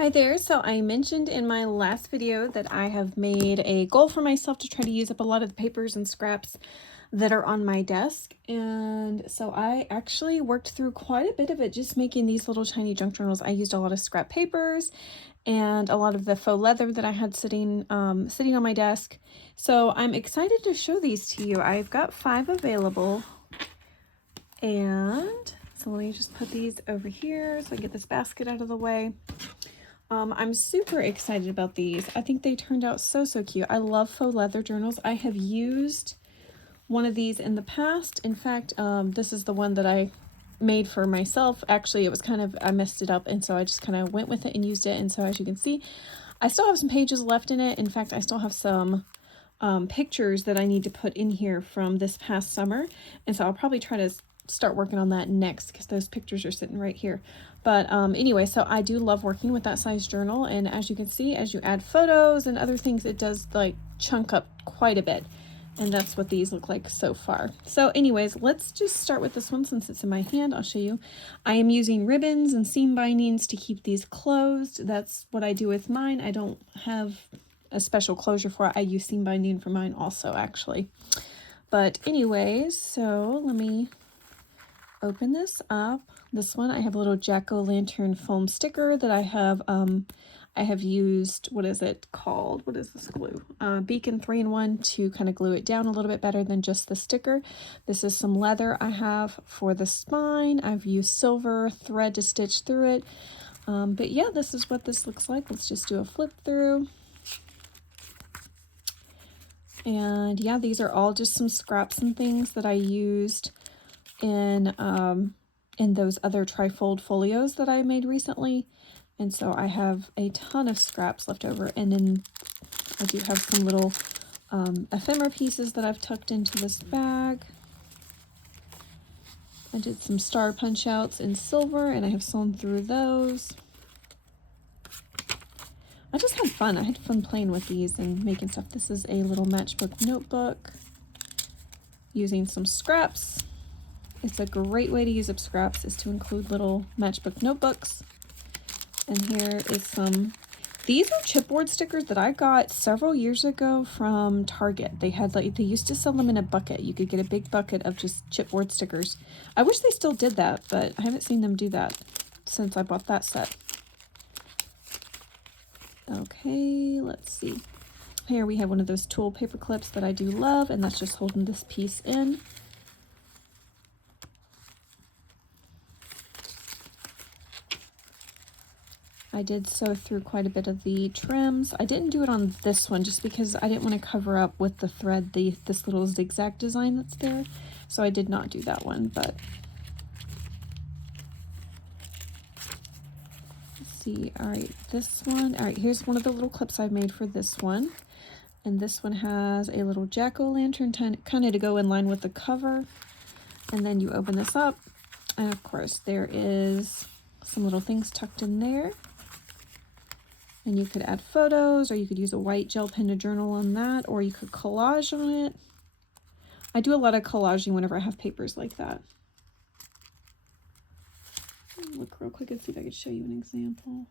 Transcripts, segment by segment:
Hi there. So I mentioned in my last video that I have made a goal for myself to try to use up a lot of the papers and scraps that are on my desk. And so I actually worked through quite a bit of it just making these little tiny junk journals. I used a lot of scrap papers and a lot of the faux leather that I had sitting on my desk. So I'm excited to show these to you. I've got 5 available. And so let me just put these over here so I get this basket out of the way. I'm super excited about these. I think they turned out so cute. I love faux leather journals. I have used one of these in the past. In fact, this is the one that I made for myself. Actually, it was I messed it up, and so I just kind of went with it and used it. And so as you can see, I still have some pages left in it. In fact, I still have some pictures that I need to put in here from this past summer. And so I'll probably try to start working on that next because those pictures are sitting right here. But anyway, so I do love working with that size journal, and as you can see, as you add photos and other things, it does like chunk up quite a bit, and that's what these look like so far. So anyways, let's just start with this one since it's in my hand. I'll show you. I am using ribbons and seam bindings to keep these closed. That's what I do with mine. I don't have a special closure for it. I use seam binding for mine also, actually. But anyways, so let me open this up. This one, I have a little jack-o'-lantern foam sticker that I have used, what is it called? What is this glue? Beacon 3-in-1 to kind of glue it down a little bit better than just the sticker. This is some leather I have for the spine. I've used silver thread to stitch through it. But yeah, this is what this looks like. Let's just do a flip through. And yeah, these are all just some scraps and things that I used in those other trifold folios that I made recently. And so I have a ton of scraps left over, and then I do have some little ephemera pieces that I've tucked into this bag. I did some star punch outs in silver, and I have sewn through those. I just had fun. I had fun playing with these and making stuff. This is a little matchbook notebook using some scraps. It's a great way to use up scraps is to include little matchbook notebooks. And here is some, these are chipboard stickers that I got several years ago from Target. They used to sell them in a bucket. You could get a big bucket of just chipboard stickers. I wish they still did that, but I haven't seen them do that since I bought that set. Okay, let's see. Here we have one of those tool paper clips that I do love, and that's just holding this piece in. I did sew through quite a bit of the trims. I didn't do it on this one just because I didn't want to cover up with the thread this little zigzag design that's there. So I did not do that one, but let's see. All right, this one. All right, here's one of the little clips I've made for this one. And this one has a little jack-o'-lantern kind of to go in line with the cover. And then you open this up, and of course there is some little things tucked in there. And you could add photos, or you could use a white gel pen to journal on that, or you could collage on it. I do a lot of collaging whenever I have papers like that. Look real quick and see if I could show you an example.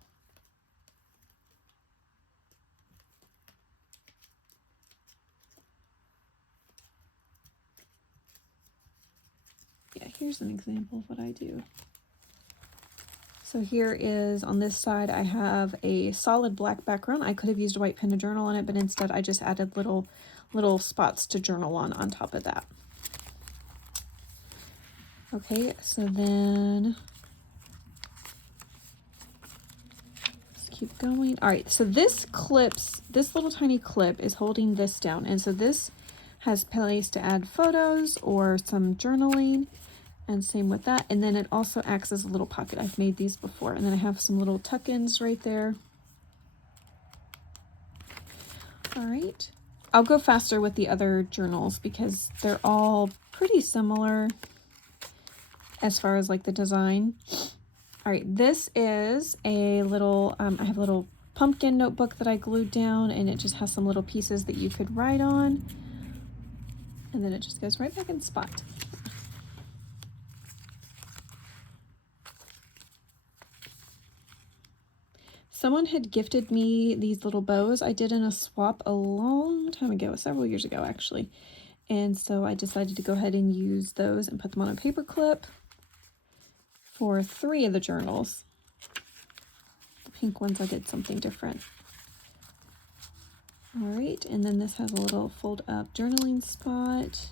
Yeah, here's an example of what I do. So here is, on this side, I have a solid black background. I could have used a white pen to journal on it, but instead I just added little spots to journal on top of that. Okay, so then let's keep going. All right, so this little tiny clip is holding this down. And so this has place to add photos or some journaling. And same with that. And then it also acts as a little pocket. I've made these before. And then I have some little tuck-ins right there. All right. I'll go faster with the other journals because they're all pretty similar as far as like the design. All right. This is a little, I have a little pumpkin notebook that I glued down, and it just has some little pieces that you could write on. And then it just goes right back in spot. Someone had gifted me these little bows. I did in a swap a long time ago, several years ago actually. And so I decided to go ahead and use those and put them on a paper clip for 3 of the journals. The pink ones I did something different. All right, and then this has a little fold up journaling spot.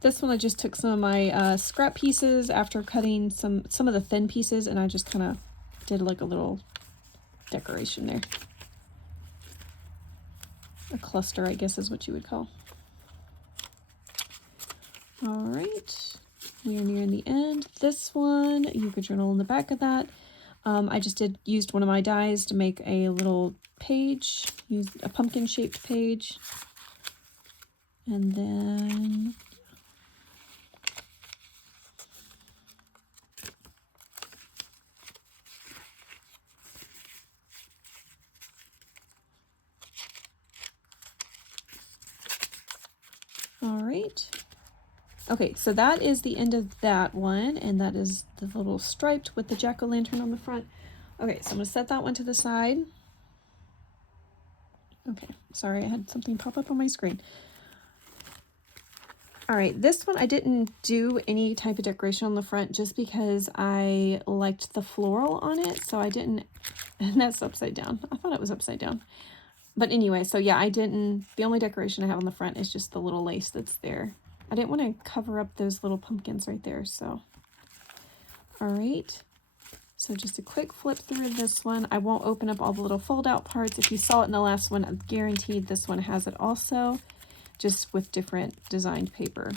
This one I just took some of my scrap pieces after cutting some of the thin pieces, and I just kind of did like a little decoration there. A cluster, I guess is what you would call. All right, we are nearing the end. This one, you could journal in the back of that. I just used one of my dies to make a little page, used a pumpkin shaped page. And then all right. Okay, so that is the end of that one, and that is the little striped with the jack-o'-lantern on the front. Okay, so I'm going to set that one to the side. Okay, sorry, I had something pop up on my screen. All right, this one I didn't do any type of decoration on the front just because I liked the floral on it, so I didn't, and that's upside down. I thought it was upside down. But anyway, so yeah, the only decoration I have on the front is just the little lace that's there. I didn't want to cover up those little pumpkins right there, so. All right, so just a quick flip through this one. I won't open up all the little fold out parts. If you saw it in the last one, I'm guaranteed this one has it also, just with different designed paper.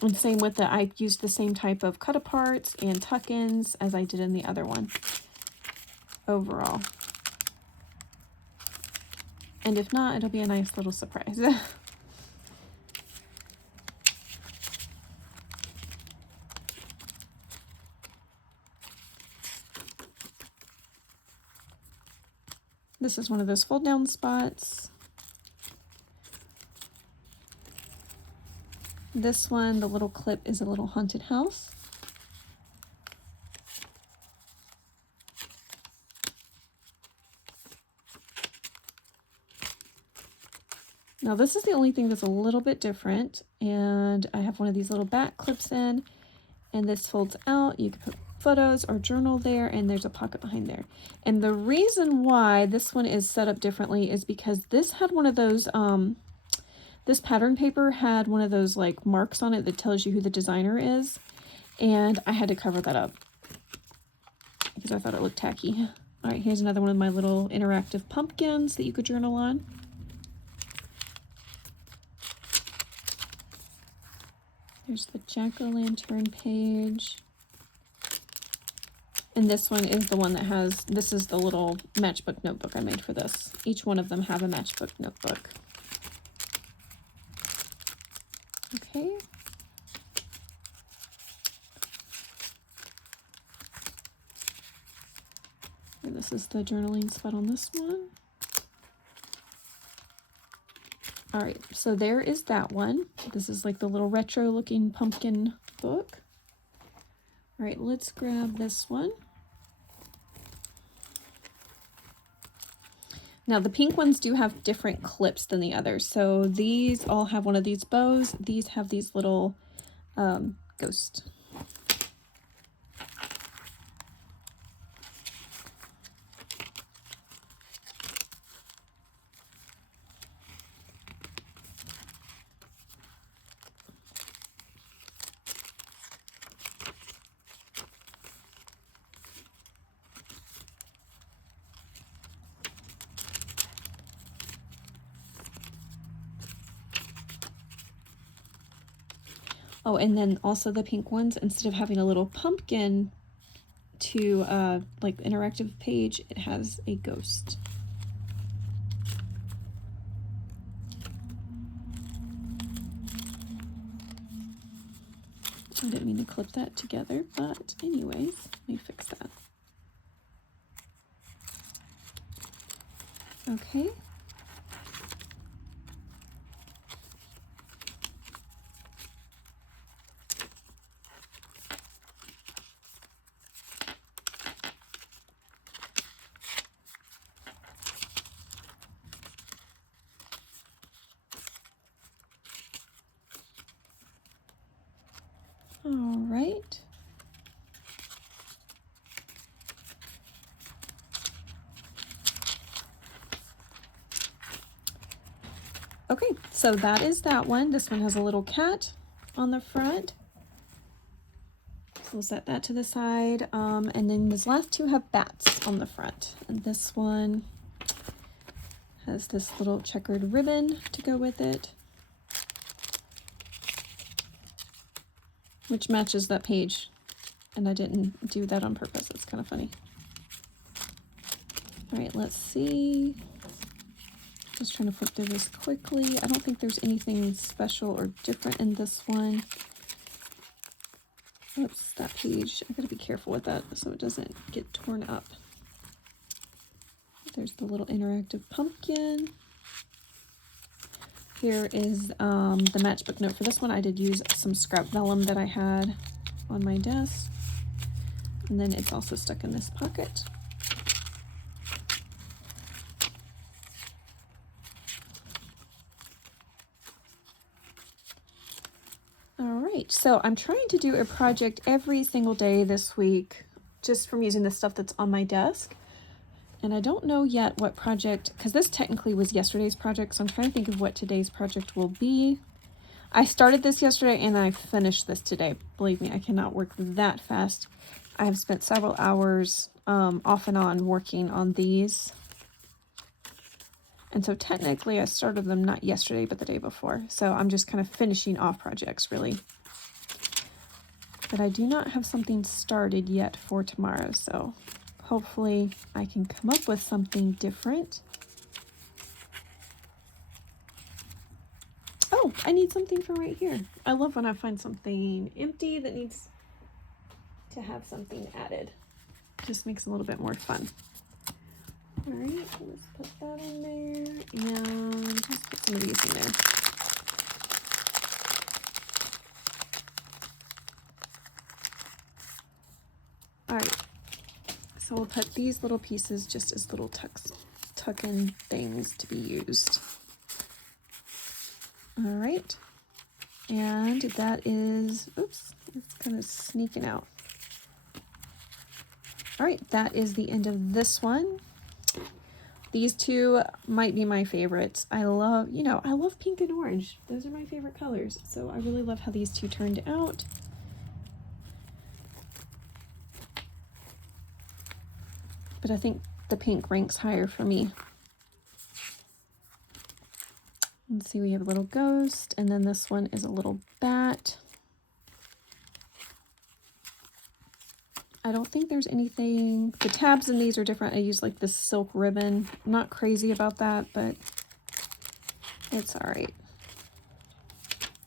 And same with I used the same type of cut aparts and tuck-ins as I did in the other one overall. And if not, it'll be a nice little surprise. This is one of those fold down spots. This one, the little clip is a little haunted house. Now this is the only thing that's a little bit different, and I have one of these little back clips in, and this folds out. You can put photos or journal there, and there's a pocket behind there. And the reason why this one is set up differently is because this had one of those, this pattern paper had one of those like marks on it that tells you who the designer is, and I had to cover that up because I thought it looked tacky. All right, here's another one of my little interactive pumpkins that you could journal on. Here's the jack-o'-lantern page. And this one is the one that has, this is the little matchbook notebook I made for this. Each one of them have a matchbook notebook. Okay. And this is the journaling spot on this one. All right, so there is that one. This is like the little retro looking pumpkin book. All right, let's grab this one. Now the pink ones do have different clips than the others. So these all have one of these bows. These have these little ghosts. Oh, and then also the pink ones, instead of having a little pumpkin to like interactive page, it has a ghost. I didn't mean to clip that together, but anyways, let me fix that. Okay. So that is that one. This one has a little cat on the front. So we'll set that to the side. And then these last two have bats on the front. And this one has this little checkered ribbon to go with it, which matches that page. And I didn't do that on purpose. It's kind of funny. All right, let's see. Just trying to flip through this quickly. I don't think there's anything special or different in this one. Oops, that page. I gotta be careful with that so it doesn't get torn up. There's the little interactive pumpkin. Here is the matchbook note for this one. I did use some scrap vellum that I had on my desk. And then it's also stuck in this pocket. So I'm trying to do a project every single day this week, just from using the stuff that's on my desk. And I don't know yet what project, because this technically was yesterday's project, so I'm trying to think of what today's project will be. I started this yesterday and I finished this today. Believe me, I cannot work that fast. I have spent several hours off and on working on these. And so technically I started them not yesterday, but the day before. So I'm just kind of finishing off projects, really. But I do not have something started yet for tomorrow, so hopefully I can come up with something different. Oh, I need something from right here. I love when I find something empty that needs to have something added. Just makes it a little bit more fun. All right, let's put that in there, and let's put some of these in there. All right, so we'll put these little pieces just as little tuck-in things to be used. All right, and that is, oops, it's kind of sneaking out. All right, that is the end of this one. These two might be my favorites. I love, I love pink and orange. Those are my favorite colors. So I really love how these two turned out. But I think the pink ranks higher for me. Let's see, we have a little ghost, and then this one is a little bat. I don't think there's anything, the tabs in these are different. I use like this silk ribbon. I'm not crazy about that, but it's all right.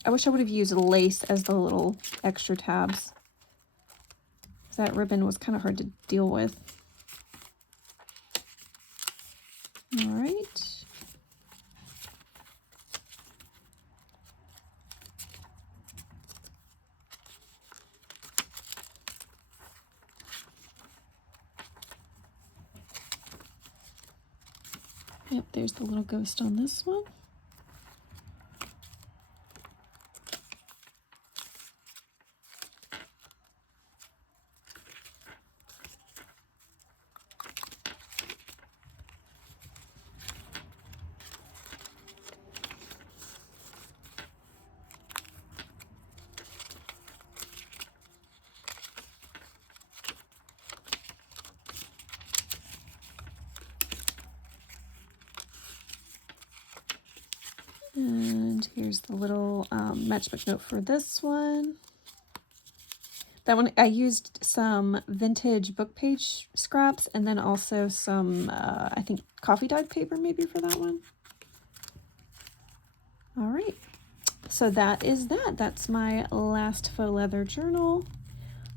I wish I would have used lace as the little extra tabs, because that ribbon was kind of hard to deal with. All right. Yep, there's the little ghost on this one. And here's the little matchbook note for this one. That one, I used some vintage book page scraps and then also some, I think, coffee dyed paper maybe for that one. All right, so that is that. That's my last faux leather journal.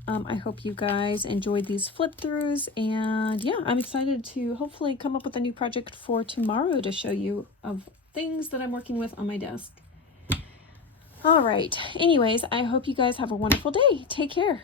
I hope you guys enjoyed these flip throughs, and yeah, I'm excited to hopefully come up with a new project for tomorrow to show you of things that I'm working with on my desk. All right, anyways, I hope you guys have a wonderful day. Take care.